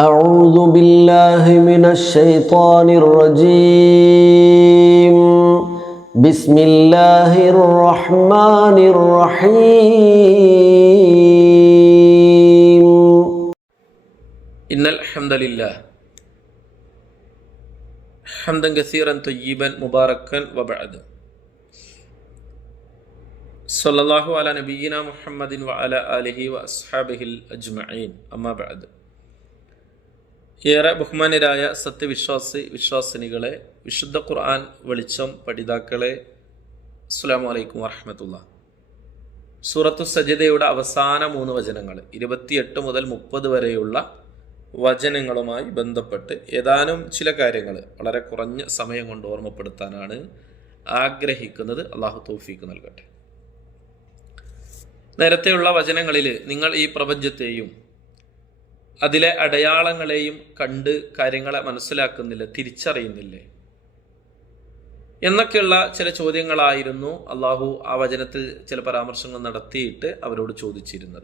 أعوذ بالله من الشيطان الرجيم. بسم الله الرحمن الرحيم. إن الحمد لله. حمدا كثيرا طيبا مباركا وبعد. صلى الله على نبينا محمد وعلى آله وأصحابه الأجمعين. أما بعد. ഏറെ ബഹുമാനരായ സത്യവിശ്വാസി വിശ്വാസിനികളെ വിശുദ്ധ ഖുർആൻ വെളിച്ചം പഠിതാക്കളെ അസ്സാം വലൈക്കും വറഹമത്തുള്ള. സൂറത്തു സജിതയുടെ അവസാന മൂന്ന് വചനങ്ങൾ ഇരുപത്തിയെട്ട് മുതൽ മുപ്പത് വരെയുള്ള വചനങ്ങളുമായി ബന്ധപ്പെട്ട് ഏതാനും ചില കാര്യങ്ങൾ വളരെ കുറഞ്ഞ സമയം കൊണ്ട് ഓർമ്മപ്പെടുത്താനാണ് ആഗ്രഹിക്കുന്നത്. അള്ളാഹു തോഫീക്ക് നൽകട്ടെ. നേരത്തെയുള്ള വചനങ്ങളിൽ നിങ്ങൾ ഈ പ്രപഞ്ചത്തെയും അതിലെ അടയാളങ്ങളെയും കണ്ട് കാര്യങ്ങളെ മനസ്സിലാക്കുന്നില്ല തിരിച്ചറിയുന്നില്ലേ. എന്നൊക്കെയുള്ള ചില ചോദ്യങ്ങളായിരുന്നു അള്ളാഹു ആ വചനത്തിൽ ചില പരാമർശങ്ങൾ നടത്തിയിട്ട് അവരോട് ചോദിച്ചിരുന്നത്.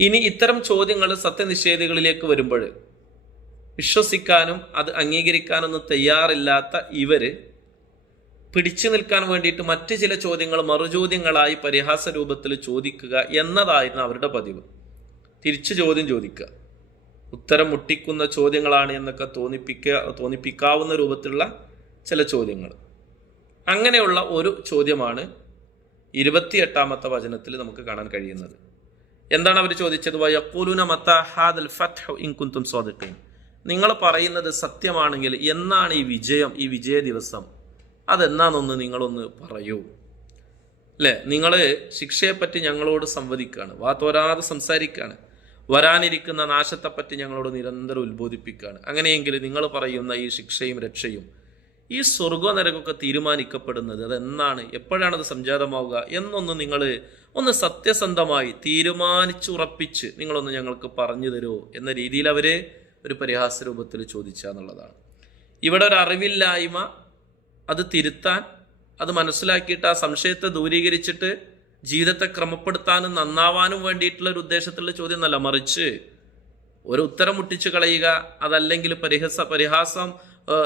ഇനി ഇത്തരം ചോദ്യങ്ങൾ സത്യനിഷേധികളിലേക്ക് വരുമ്പോൾ വിശ്വസിക്കാനും അത് അംഗീകരിക്കാനൊന്നും തയ്യാറില്ലാത്ത ഇവർ പിടിച്ചു നിൽക്കാൻ വേണ്ടിയിട്ട് മറ്റ് ചില ചോദ്യങ്ങൾ മറുചോദ്യങ്ങളായി പരിഹാസ രൂപത്തിൽ ചോദിക്കുക എന്നതായിരുന്നു അവരുടെ പതിവ്. തിരിച്ചു ചോദ്യം ചോദിക്കുക. ഉത്തരം മുട്ടിക്കുന്ന ചോദ്യങ്ങളാണ് എന്നൊക്കെ തോന്നിപ്പിക്കുക തോന്നിപ്പിക്കാവുന്ന രൂപത്തിലുള്ള ചില ചോദ്യങ്ങൾ. അങ്ങനെയുള്ള ഒരു ചോദ്യമാണ് ഇരുപത്തിയെട്ടാമത്തെ വചനത്തിൽ നമുക്ക് കാണാൻ കഴിയുന്നത്. എന്താണ് അവർ ചോദിച്ചത്? വയക്കൂലുന ഹാദൽ ഇൻകുന്തും സ്വാദിക്കും നിങ്ങൾ പറയുന്നത് സത്യമാണെങ്കിൽ എന്നാണ് ഈ വിജയം ഈ വിജയ ദിവസം? അതെന്നാണെന്ന് നിങ്ങളൊന്ന് പറയൂ. അല്ലേ നിങ്ങൾ ശിക്ഷയെപ്പറ്റി ഞങ്ങളോട് സംവദിക്കുകയാണ് വാ തോരാതെ സംസാരിക്കുകയാണ് വരാനിരിക്കുന്ന നാശത്തെപ്പറ്റി ഞങ്ങളോട് നിരന്തരം ഉത്ബോധിപ്പിക്കുകയാണ്. അങ്ങനെയെങ്കിൽ നിങ്ങൾ പറയുന്ന ഈ ശിക്ഷയും രക്ഷയും ഈ സ്വർഗ നരകമൊക്കെ തീരുമാനിക്കപ്പെടുന്നത് അതെന്നാണ് എപ്പോഴാണത് സംജാതമാവുക എന്നൊന്ന് നിങ്ങൾ ഒന്ന് സത്യസന്ധമായി തീരുമാനിച്ചുറപ്പിച്ച് നിങ്ങളൊന്ന് ഞങ്ങൾക്ക് പറഞ്ഞു തരുമോ എന്ന രീതിയിൽ അവർ ഒരു പരിഹാസ രൂപത്തിൽ ചോദിച്ചാന്നുള്ളതാണ് ഇവിടെ ഒരു അറിവില്ലായ്മ അത് തിരുത്താൻ അത് മനസ്സിലാക്കിയിട്ട് ആ സംശയത്തെ ദൂരീകരിച്ചിട്ട് ജീവിതത്തെ ക്രമപ്പെടുത്താനും നന്നാവാനും വേണ്ടിയിട്ടുള്ള ഒരു ഉദ്ദേശത്തിലുള്ള ചോദ്യം മറിച്ച് ഒരു ഉത്തരം മുട്ടിച്ചു കളയുക അതല്ലെങ്കിൽ പരിഹസ പരിഹാസം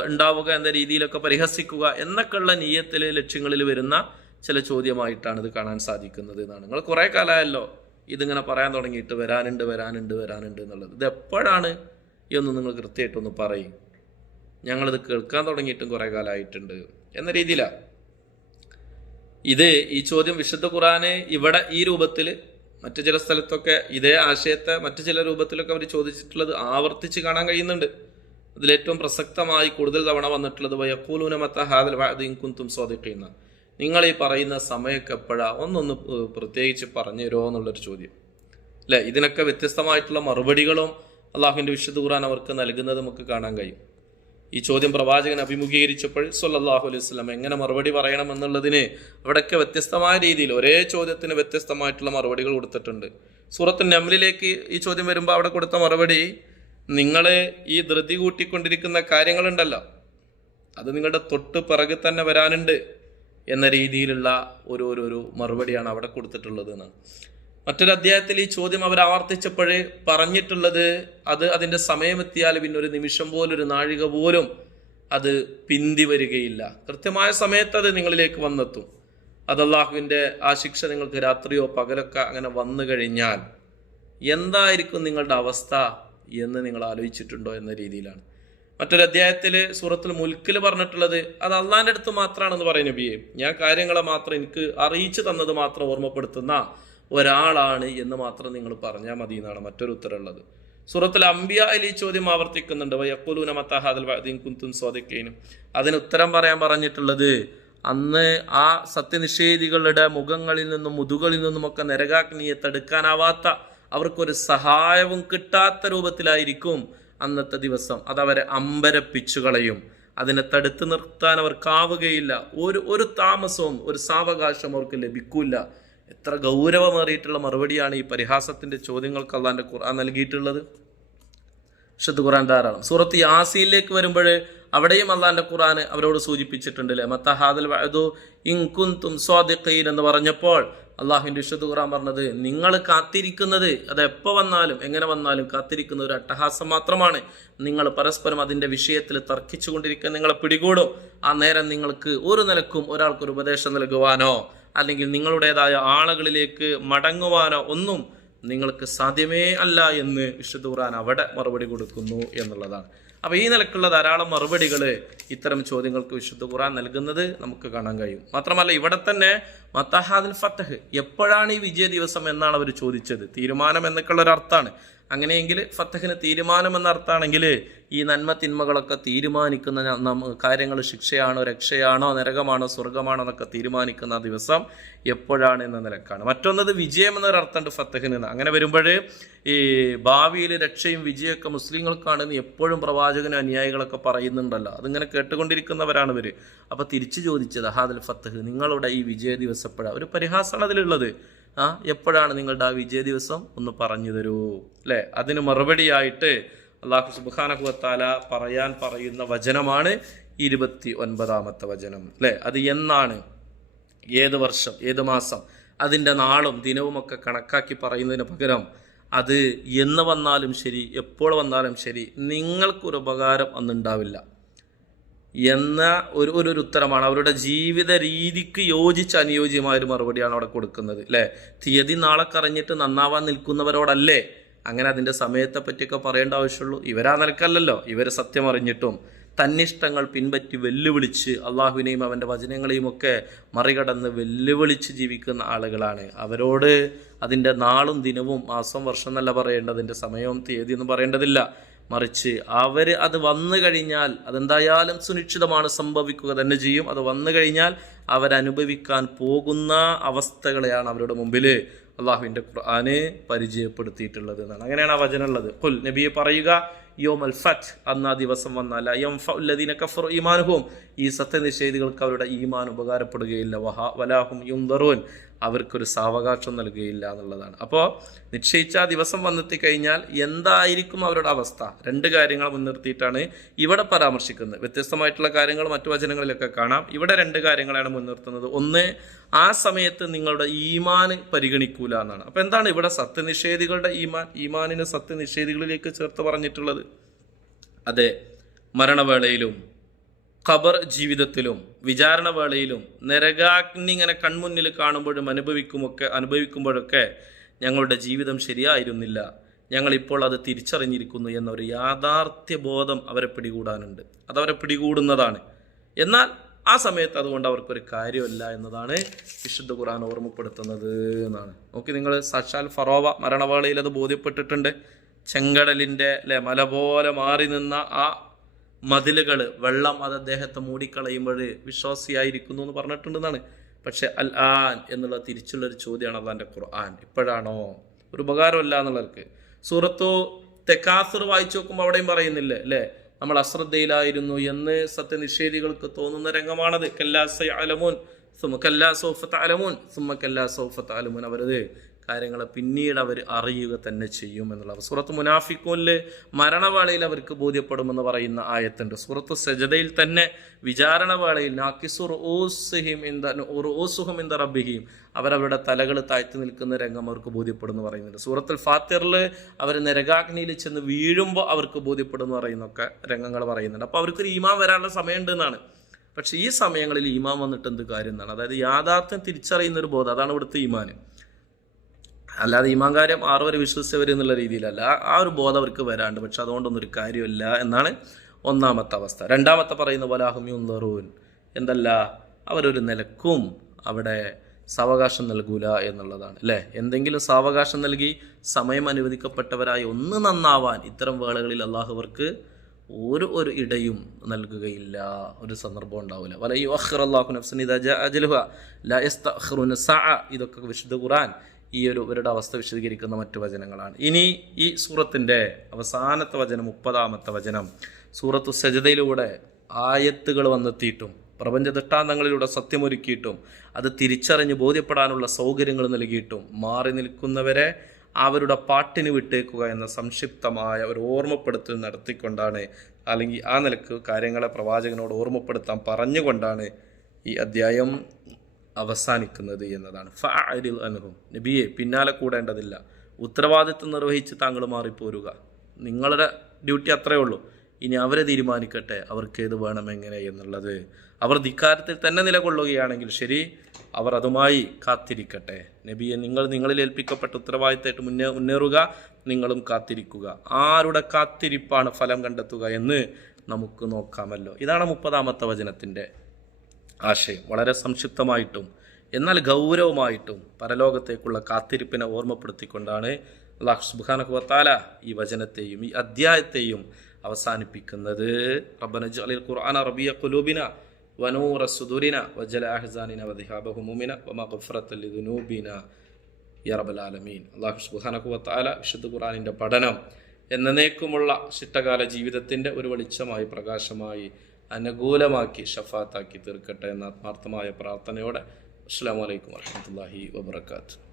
ഉണ്ടാവുക എന്ന രീതിയിലൊക്കെ പരിഹസിക്കുക എന്നൊക്കെയുള്ള നീയത്തിലെ ലക്ഷ്യങ്ങളിൽ വരുന്ന ചില ചോദ്യമായിട്ടാണ് ഇത് കാണാൻ സാധിക്കുന്നത് എന്നാണ്. നിങ്ങൾ കുറേ കാലമായല്ലോ ഇതിങ്ങനെ പറയാൻ തുടങ്ങിയിട്ട് വരാനുണ്ട് വരാനുണ്ട് വരാനുണ്ട് എന്നുള്ളത്. ഇത് എപ്പോഴാണ് എന്ന് നിങ്ങൾ കൃത്യമായിട്ടൊന്ന് പറയും? ഞങ്ങളിത് കേൾക്കാൻ തുടങ്ങിയിട്ടും കുറേ കാലമായിട്ടുണ്ട് എന്ന രീതിയിലാണ് ഇത് ഈ ചോദ്യം വിശുദ്ധ ഖുറാനെ ഇവിടെ ഈ രൂപത്തിൽ മറ്റു ചില സ്ഥലത്തൊക്കെ ഇതേ ആശയത്തെ മറ്റു ചില രൂപത്തിലൊക്കെ അവർ ചോദിച്ചിട്ടുള്ളത് ആവർത്തിച്ച് കാണാൻ കഴിയുന്നുണ്ട്. അതിലേറ്റവും പ്രസക്തമായി കൂടുതൽ തവണ വന്നിട്ടുള്ളത് വയക്കൂലൂനമത്ത ഹാദൽ വാദീൻ കുന്തും സ്വാദിക്കുന്ന നിങ്ങൾ ഈ പറയുന്ന സമയമൊക്കെ എപ്പോഴാ? ഒന്നൊന്ന് പ്രത്യേകിച്ച് പറഞ്ഞു തരുമോ എന്നുള്ളൊരു ചോദ്യം. അല്ലെ? ഇതിനൊക്കെ വ്യത്യസ്തമായിട്ടുള്ള മറുപടികളും അള്ളാഹുവിന്റെ വിശുദ്ധ ഖുറാൻ അവർക്ക് നൽകുന്നത് നമുക്ക് കാണാൻ കഴിയും. ഈ ചോദ്യം പ്രവാചകൻ അഭിമുഖീകരിച്ചപ്പോൾ സല്ലല്ലാഹു അലൈഹി വസല്ലം എങ്ങനെ മറുപടി പറയണം എന്നുള്ളതിനെ അവിടെയൊക്കെ വ്യത്യസ്തമായ രീതിയിൽ ഒരേ ചോദ്യത്തിന് വ്യത്യസ്തമായിട്ടുള്ള മറുപടികൾ കൊടുത്തിട്ടുണ്ട്. സൂറത്ത് നമ്ലിലേക്ക് ഈ ചോദ്യം വരുമ്പോൾ അവിടെ കൊടുത്ത മറുപടി നിങ്ങളെ ഈ ധൃതി കൂട്ടിക്കൊണ്ടിരിക്കുന്ന കാര്യങ്ങളുണ്ടല്ലോ. അത് നിങ്ങളുടെ തൊട്ട് പിറകിൽ തന്നെ വരാനുണ്ട് എന്ന രീതിയിലുള്ള ഒരു ഒരു മറുപടിയാണ് അവിടെ കൊടുത്തിട്ടുള്ളത് എന്നാണ്. മറ്റൊരു അധ്യായത്തിൽ ഈ ചോദ്യം അവർ ആവർത്തിച്ചപ്പോഴേ പറഞ്ഞിട്ടുള്ളത് അത് അതിന്റെ സമയമെത്തിയാൽ പിന്നെ ഒരു നിമിഷം പോലും ഒരു നാഴിക പോലും അത് പിന്തി വരികയില്ല. കൃത്യമായ സമയത്ത് അത് നിങ്ങളിലേക്ക് വന്നെത്തും. അത് അള്ളാഹുവിന്റെ ആ ശിക്ഷ നിങ്ങൾക്ക് രാത്രിയോ പകലൊക്കെ അങ്ങനെ വന്നു കഴിഞ്ഞാൽ എന്തായിരിക്കും നിങ്ങളുടെ അവസ്ഥ എന്ന് നിങ്ങൾ ആലോചിച്ചിട്ടുണ്ടോ എന്ന രീതിയിലാണ്. മറ്റൊരു അധ്യായത്തിൽ സൂറത്തുൽ മുൽക്കിൽ പറഞ്ഞിട്ടുള്ളത് അത് അള്ളാഹിന്റെ അടുത്ത് മാത്രമാണെന്ന് പറയുന്നു നബിയെ. ഞാൻ കാര്യങ്ങളെ മാത്രം എനിക്ക് അറിയിച്ചു തന്നത് മാത്രം ഓർമ്മപ്പെടുത്തുന്ന ഒരാളാണ് എന്ന് മാത്രം നിങ്ങൾ പറഞ്ഞാൽ മതി എന്നാണ് മറ്റൊരു ഉത്തരമുള്ളത് സൂറത്തുൽ അംബിയയിൽ ഈ ചോദ്യം ആവർത്തിക്കുന്നുണ്ട്. വയക്കുലൂന മത്താഹാദൽ വഅദീൻ കുന്തും സ്വാദിക്കീനും അതിന് ഉത്തരം പറയാൻ പറഞ്ഞിട്ടുള്ളത് അന്ന് ആ സത്യനിഷേധികളുടെ മുഖങ്ങളിൽ നിന്നും മുതുകളിൽ നിന്നുമൊക്കെ നരകാഗ്നിയെ തടുക്കാനാവാത്ത അവർക്കൊരു സഹായവും കിട്ടാത്ത രൂപത്തിലായിരിക്കും അന്നത്തെ ദിവസം. അതവരെ അമ്പരപ്പിച്ചു കളയും. അതിനെ തടുത്തു നിർത്താൻ അവർക്കാവുകയില്ല. ഒരു ഒരു താമസവും ഒരു സാവകാശം അവർക്ക് ലഭിക്കൂല എത്ര ഗൗരവമേറിയിട്ടുള്ള മറുപടിയാണ് ഈ പരിഹാസത്തിന്റെ ചോദ്യങ്ങൾക്ക് അള്ളാന്റെ ഖുർആൻ നൽകിയിട്ടുള്ളത്? വിശുദ്ധ ഖുർആൻ ധാരാളം. സൂറത്ത് യാസിയിലേക്ക് വരുമ്പോൾ അവിടെയും അള്ളാന്റെ ഖുർആൻ അവരോട് സൂചിപ്പിച്ചിട്ടുണ്ട് അല്ലേ? മത്തഹാദൽ വഅദു ഇൻ കുന്തും സ്വാദിഖീൻ എന്ന് പറഞ്ഞപ്പോൾ അള്ളാഹുവിന്റെ വിശുദ്ധ ഖുർആൻ പറഞ്ഞത് നിങ്ങൾ കാത്തിരിക്കുന്നത് അത് എപ്പോൾ വന്നാലും എങ്ങനെ വന്നാലും കാത്തിരിക്കുന്ന ഒരു അട്ടഹാസം മാത്രമാണ്. നിങ്ങൾ പരസ്പരം അതിന്റെ വിഷയത്തിൽ തർക്കിച്ചുകൊണ്ടിരിക്കാൻ നിങ്ങളെ പിടികൂടും. ആ നേരം നിങ്ങൾക്ക് ഒരു നിലക്കും ഒരാൾക്കൊരു ഉപദേശം നൽകുവാനോ അല്ലെങ്കിൽ നിങ്ങളുടേതായ ആളുകളിലേക്ക് മടങ്ങുവാനോ ഒന്നും നിങ്ങൾക്ക് സാധ്യമേ അല്ല എന്ന് വിശുദ്ധ ഖുർആൻ അവിടെ മറുപടി കൊടുക്കുന്നു എന്നുള്ളതാണ്. അപ്പോൾ ഈ നിലക്കുള്ള ധാരാളം മറുപടികൾ ഇത്തരം ചോദ്യങ്ങൾക്ക് വിശുദ്ധ ഖുർആൻ നൽകുന്നത് നമുക്ക് കാണാൻ കഴിയും. മാത്രമല്ല ഇവിടെ തന്നെ മത്തഹാദിൽ ഫത്തഹ് എപ്പോഴാണ് ഈ വിജയ ദിവസം എന്നാണ് അവർ ചോദിച്ചത്. തീരുമാനം എന്നൊക്കെയുള്ള ഒരു അർത്ഥമാണ്. അങ്ങനെയെങ്കിൽ ഫത്തഹിന് തീരുമാനം എന്ന അർത്ഥമാണെങ്കിൽ ഈ നന്മ തിന്മകളൊക്കെ തീരുമാനിക്കുന്ന കാര്യങ്ങൾ ശിക്ഷയാണോ രക്ഷയാണോ നരകമാണോ സ്വർഗമാണോ എന്നൊക്കെ തീരുമാനിക്കുന്ന ദിവസം എപ്പോഴാണ് എന്ന നിലക്കാണ്. മറ്റൊന്നത് വിജയം എന്നൊരു അർത്ഥമുണ്ട് ഫത്തഹിന്. അങ്ങനെ വരുമ്പോൾ ഈ ഭാവിയിൽ രക്ഷയും വിജയമൊക്കെ മുസ്ലിങ്ങൾക്കാണെന്ന് എപ്പോഴും പ്രവാചകനും അനുയായികളൊക്കെ പറയുന്നുണ്ടല്ലോ. അതിങ്ങനെ കേട്ടുകൊണ്ടിരിക്കുന്നവരാണ് ഇവർ അപ്പോൾ തിരിച്ചു ചോദിച്ചത് ഹാദൽ ഫത്തഹ് നിങ്ങളുടെ ഈ വിജയ ദിവസപ്പോഴാണ് ഒരു പരിഹാസമാണ് അതിലുള്ളത്. ആ എപ്പോഴാണ് നിങ്ങളുടെ ആ വിജയ ദിവസം ഒന്ന് പറഞ്ഞു തരൂ. അല്ലേ? അതിന് മറുപടിയായിട്ട് അള്ളാഹു സുബാനഹുവത്താല പറയാൻ പറയുന്ന വചനമാണ് ഇരുപത്തി ഒൻപതാമത്തെ വചനം. അല്ലേ? അത് എന്നാണ്? ഏത് വർഷം? ഏത് മാസം? അതിന്റെ നാളും ദിനവും ഒക്കെ കണക്കാക്കി പറയുന്നതിന് പകരം അത് എന്ന് വന്നാലും ശരി എപ്പോൾ വന്നാലും ശരി നിങ്ങൾക്കൊരു ഉപകാരം അന്നുണ്ടാവില്ല. എന്ന ഒരു ഒരു ഉത്തരമാണ്. അവരുടെ ജീവിത രീതിക്ക് യോജിച്ച് അനുയോജ്യമായ ഒരു മറുപടിയാണ് അവിടെ കൊടുക്കുന്നത് അല്ലേ തീയതി നാളെ കറഞ്ഞിട്ട് നന്നാവാൻ നിൽക്കുന്നവരോടല്ലേ? അങ്ങനെ അതിന്റെ സമയത്തെ പറ്റിയൊക്കെ പറയേണ്ട ആവശ്യമുള്ളൂ. ഇവരാ നിലക്കല്ലല്ലോ. ഇവർ സത്യം അറിഞ്ഞിട്ടും തന്നിഷ്ടങ്ങൾ പിൻപറ്റി വെല്ലുവിളിച്ച് അള്ളാഹുവിനെയും അവന്റെ വചനങ്ങളെയും ഒക്കെ മറികടന്ന് വെല്ലുവിളിച്ച് ജീവിക്കുന്ന ആളുകളാണ്. അവരോട് അതിന്റെ നാളും ദിനവും മാസം വർഷം എന്നല്ല പറയേണ്ടതിന്റെ സമയവും തീയതി എന്ന് പറയേണ്ടതില്ല. മറിച്ച് അവർ അത് വന്നു കഴിഞ്ഞാൽ അതെന്തായാലും സുനിശ്ചിതമാണ് സംഭവിക്കുക തന്നെ ചെയ്യും. അത് വന്നു കഴിഞ്ഞാൽ അവരനുഭവിക്കാൻ പോകുന്ന അവസ്ഥകളെയാണ് അവരുടെ മുമ്പിൽ അള്ളാഹുവിന്റെ ഖുർആന് പരിചയപ്പെടുത്തിയിട്ടുള്ളത് എന്നാണ്. അങ്ങനെയാണ് ആ വചനമുള്ളത് കുൽ നബിയെ പറയുക യോമൽ ഫറ്റ് അന്ന് ആ ദിവസം വന്നാൽ യം ഫുല്ലദീന കഫർ ഈമാനുഹും ഈ സത്യനിഷേധികൾക്ക് അവരുടെ ഈമാൻ ഉപകാരപ്പെടുകയില്ല. വഹ വലാഹും യുന്തറൂൻ അവർക്കൊരു സാവകാശം നൽകുകയില്ല എന്നുള്ളതാണ്. അപ്പോൾ നിശ്ചയിച്ച ആ ദിവസം വന്നെത്തി കഴിഞ്ഞാൽ എന്തായിരിക്കും അവരുടെ അവസ്ഥ? രണ്ട് കാര്യങ്ങൾ മുൻനിർത്തിയിട്ടാണ് ഇവിടെ പരാമർശിക്കുന്നത്. വ്യത്യസ്തമായിട്ടുള്ള കാര്യങ്ങൾ മറ്റു വചനങ്ങളിലൊക്കെ കാണാം. ഇവിടെ രണ്ട് കാര്യങ്ങളാണ് മുൻനിർത്തുന്നത്. ഒന്ന് ആ സമയത്ത് നിങ്ങളുടെ ഈമാന് പരിഗണിക്കൂല എന്നാണ്. അപ്പോൾ എന്താണ് ഇവിടെ സത്യനിഷേധികളുടെ ഈമാൻ? ഈമാനിനെ സത്യനിഷേധികളിലേക്ക് ചേർത്ത് പറഞ്ഞിട്ടുള്ളത്. അതെ മരണവേളയിലും ഖബർ ജീവിതത്തിലും വിചാരണ വേളയിലും നരകാഗ്നി ഇങ്ങനെ കൺമുന്നിൽ കാണുമ്പോഴും അനുഭവിക്കുമൊക്കെ അനുഭവിക്കുമ്പോഴൊക്കെ ഞങ്ങളുടെ ജീവിതം ശരിയായിരുന്നില്ല. ഞങ്ങളിപ്പോൾ അത് തിരിച്ചറിഞ്ഞിരിക്കുന്നു എന്നൊരു യാഥാർത്ഥ്യ ബോധം അവരെ പിടികൂടാനുണ്ട്. അതവരെ പിടികൂടുന്നതാണ്. എന്നാൽ ആ സമയത്ത് അതുകൊണ്ട് അവർക്കൊരു കാര്യമല്ല എന്നതാണ് വിശുദ്ധ ഖുർആൻ ഓർമ്മപ്പെടുത്തുന്നത് എന്നാണ്. നോക്കി നിങ്ങൾ സാക്ഷാൽ ഫറോവ മരണവേളയിൽ അത് ബോധ്യപ്പെട്ടിട്ടുണ്ട്. ചെങ്കടലിന്റെ അല്ലെ മല പോലെ മാറി നിന്ന ആ മതിലുകൾ വെള്ളം അത് അദ്ദേഹത്തെ മൂടിക്കളയുമ്പോൾ വിശ്വാസിയായിരിക്കുന്നു എന്ന് പറഞ്ഞിട്ടുണ്ടെന്നാണ്. പക്ഷെ അൽ ആൻ എന്നുള്ള തിരിച്ചുള്ളൊരു ചോദ്യമാണ് അള്ളാന്റെ ഖുർആൻ. ഇപ്പോഴാണോ? ഒരു ഉപകാരമല്ല എന്നുള്ളവർക്ക്. സൂറത്തു തെക്കാസുർ വായിച്ചു നോക്കുമ്പോൾ അവിടെയും പറയുന്നില്ല? അല്ലേ? നമ്മൾ അശ്രദ്ധയിലായിരുന്നു എന്ന് സത്യനിഷേധികൾക്ക് തോന്നുന്ന രംഗമാണത്. കല്ലാസ അലമോൻ സുമ കല്ലാ സോഫത്ത് അലമോൻ സുമ കല്ലാ സോഫത്ത് അലമോൻ അവരത് കാര്യങ്ങളെ പിന്നീട് അവർ അറിയുക തന്നെ ചെയ്യും എന്നുള്ളത് സൂറത്ത് മുനാഫിക്കൂനിൽ മരണവേളയിൽ അവർക്ക് ബോധ്യപ്പെടുമെന്ന് പറയുന്ന ആയത്തുണ്ട്. സൂറത്ത് സജതയിൽ തന്നെ വിചാരണ വേളയിൽ ഇന്ത റബ്ബിഹിം അവരവരുടെ തലകൾ താഴ്ത്തി നിൽക്കുന്ന രംഗം അവർക്ക് ബോധ്യപ്പെടുന്നു പറയുന്നുണ്ട്. സൂറത്തുൽ ഫാത്തിറിൽ അവർ നരകാഗ്നിയിൽ ചെന്ന് വീഴുമ്പോൾ അവർക്ക് ബോധ്യപ്പെടുന്നു പറയുന്നൊക്കെ രംഗങ്ങൾ പറയുന്നുണ്ട്. അപ്പോൾ അവർക്കൊരു ഈമാൻ വരാനുള്ള സമയമുണ്ട് എന്നാണ് പക്ഷേ ഈ സമയങ്ങളിൽ ഈമാൻ വന്നിട്ട് എന്ത് കാര്യം എന്നാണ്. അതായത് യാഥാർത്ഥ്യം തിരിച്ചറിയുന്ന ഒരു ബോധം. അതാണ് ഇവിടുത്തെ ഈമാന്. അല്ലാതെ ഈമാൻ കാര്യം ആറ് വരെ വിശ്വസിച്ചവർ എന്നുള്ള രീതിയിലല്ല. ആ- ഒരു ബോധം അവർക്ക് വരാണ്ട്. പക്ഷെ അതുകൊണ്ടൊന്നും ഒരു കാര്യമില്ല എന്നാണ് ഒന്നാമത്തെ അവസ്ഥ. രണ്ടാമത്തെ പറയുന്ന വലാഹുമിയുന്തറൂൻ എന്തല്ല? അവരൊരു നിലക്കും അവിടെ സാവകാശം നൽകൂല എന്നുള്ളതാണ് അല്ലേ? എന്തെങ്കിലും സാവകാശം നൽകി സമയം അനുവദിക്കപ്പെട്ടവരായി ഒന്ന് നന്നാവാൻ ഇത്തരം വേളകളിൽ അള്ളാഹുവർക്ക് ഒരു ഒരു ഇടയും നൽകുകയില്ല. ഒരു സന്ദർഭം ഉണ്ടാവില്ല. വല യു അള്ളാഹു നഫ്സൻ ഇതൊക്കെ വിശുദ്ധ ഖുർആൻ. ഈ ഒരു ഇവരുടെ അവസ്ഥ വിശദീകരിക്കുന്ന മറ്റു വചനങ്ങളാണ്. ഇനി ഈ സൂറത്തിന്റെ അവസാനത്തെ വചനം മുപ്പതാമത്തെ വചനം സൂറത്ത് സജതയിലൂടെ ആയത്തുകൾ വന്നെത്തിയിട്ടും പ്രപഞ്ച ദൃഷ്ടാന്തങ്ങളിലൂടെ സത്യമൊരുക്കിയിട്ടും അത് തിരിച്ചറിഞ്ഞ് ബോധ്യപ്പെടാനുള്ള സൗകര്യങ്ങൾ നൽകിയിട്ടും മാറി നിൽക്കുന്നവരെ അവരുടെ പാട്ടിന് വിട്ടേക്കുക എന്ന സംക്ഷിപ്തമായ ഒരു ഓർമ്മപ്പെടുത്തൽ നടത്തിക്കൊണ്ടാണ് അല്ലെങ്കിൽ ആ നിലയ്ക്ക് കാര്യങ്ങളെ പ്രവാചകനോട് ഓർമ്മപ്പെടുത്താൻ പറഞ്ഞുകൊണ്ടാണ് ഈ അധ്യായം അവസാനിക്കുന്നത് എന്നതാണ്. ഫഅരിൽ അനുഭവം നബിയെ പിന്നാലെ കൂടേണ്ടതില്ല. ഉത്തരവാദിത്വം നിർവഹിച്ച് താങ്കൾ മാറിപ്പോരുക. നിങ്ങളുടെ ഡ്യൂട്ടി അത്രയേ ഉള്ളൂ. ഇനി അവരെ തീരുമാനിക്കട്ടെ. അവർക്ക് ഏത് വേണം എങ്ങനെ എന്നുള്ളത് അവർ ധിക്കാരത്തിൽ തന്നെ നിലകൊള്ളുകയാണെങ്കിൽ ശരി അവർ അതുമായി കാത്തിരിക്കട്ടെ. നബിയെ നിങ്ങൾ നിങ്ങളിൽ ഏൽപ്പിക്കപ്പെട്ട ഉത്തരവാദിത്തമായിട്ട് മുന്നേ മുന്നേറുക. നിങ്ങളും കാത്തിരിക്കുക. ആരുടെ കാത്തിരിപ്പാണ് ഫലം കണ്ടെത്തുക എന്ന് നമുക്ക് നോക്കാമല്ലോ. ഇതാണ് മുപ്പതാമത്തെ വചനത്തിന്റെ ആശയം വളരെ സംക്ഷിപ്തമായിട്ടും എന്നാൽ ഗൗരവമായിട്ടും പരലോകത്തേക്കുള്ള കാത്തിരിപ്പിനെ ഓർമ്മപ്പെടുത്തിക്കൊണ്ടാണ് അള്ളാഹു സുബാനഹുവത്താല ഈ വചനത്തെയും ഈ അധ്യായത്തെയും അവസാനിപ്പിക്കുന്നത്. റബ്ബനജ് അലിൽ ഖുർആന റബിയ കുലൂബിന വനൂറ സുദൂരിന വജല അഹ്സാനിന വദിഹാബഹുമുമിന വമഗ്ഫിറത്തൽ ലിദുനൂബിന യ റബ്ബൽ ആലമീൻ. അള്ളാഹു സുബ്ഹാനഹു വതആല വിശുദ്ധ ഖുർആനിന്റെ പഠനം എന്നേക്കുമുള്ള ശിട്ടകാല ജീവിതത്തിന്റെ ഒരു വെളിച്ചമായി പ്രകാശമായി അനുകൂലമാക്കി ഷഫാത്താക്കി തീർക്കട്ടെ എന്ന ആത്മാർത്ഥമായ പ്രാർത്ഥനയോടെ. അസ്സാം വലൈക്കും വർഹമത്തല്ലാഹി വബർക്കാത്തു